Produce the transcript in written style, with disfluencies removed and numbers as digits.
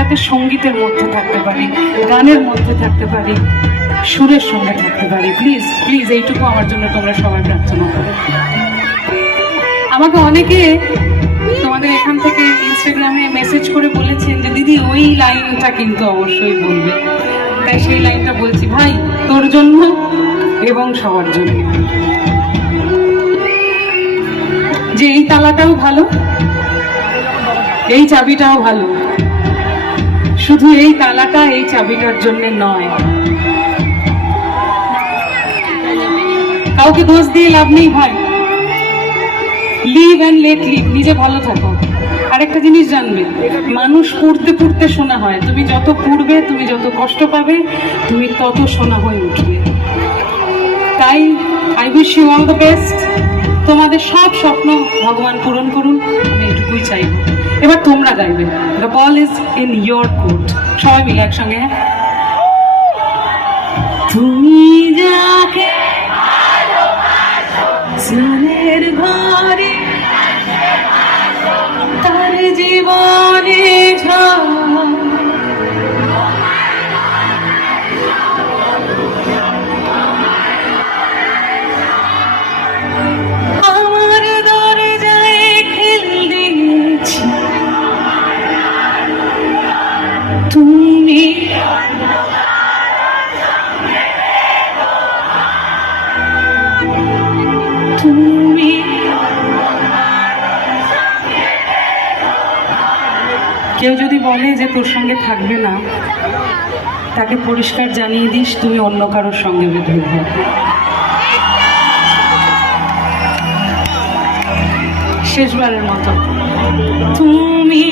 যাতে সঙ্গীতের মধ্যে থাকতে পারি, গানের মধ্যে থাকতে পারি, সুরের সঙ্গে থাকতে পারি। প্লিজ প্লিজ এইটুকু আমার জন্য তোমরা সবাই প্রার্থনা করো। আমাকে অনেকে তোমাদের এখান থেকে ইনস্টাগ্রামে মেসেজ করে বলেছেন যে দিদি ওই লাইনটা কিন্তু অবশ্যই বলবে, তাই সেই লাইনটা বলছি ভাই, তোর জন্য এবং সবার জন্য। যে এই তালাটাও ভালো, এই চাবিটাও ভালো, শুধু এই তালাটা এই চাবিটার জন্য নয়। কাউকে দোষ দিয়ে লাভ নেই ভাই, লিভ অ্যান্ড লেট লিভ, নিজে ভালো থাকো। আরেকটা জিনিস জানবে, মানুষ পুড়তে পুড়তে সোনা হয়। তুমি যত পুড়বে, তুমি যত কষ্ট পাবে, তুমি তত সোনা হয়ে উঠবে। তাই I wish you all the best. তোমাদের সব স্বপ্ন ভগবান পূরণ করুন, আমি এটুকুই চাই। এবার তোমরা গাইবে, the ball is in your court. সবাই মিলে একসঙ্গে, হ্যাঁ। তুমি যাকে স্নানের ঘরে তার জীবনে আমার দরজায় খিল দিয়েছি তুমি। তুমি কেউ যদি বলে যে তোর সঙ্গে থাকবে না, তাকে পরিষ্কার জানিয়ে দিস তুমি অন্য কারোর সঙ্গে বেঁধে হবে। শেষবারের মতো, তুমি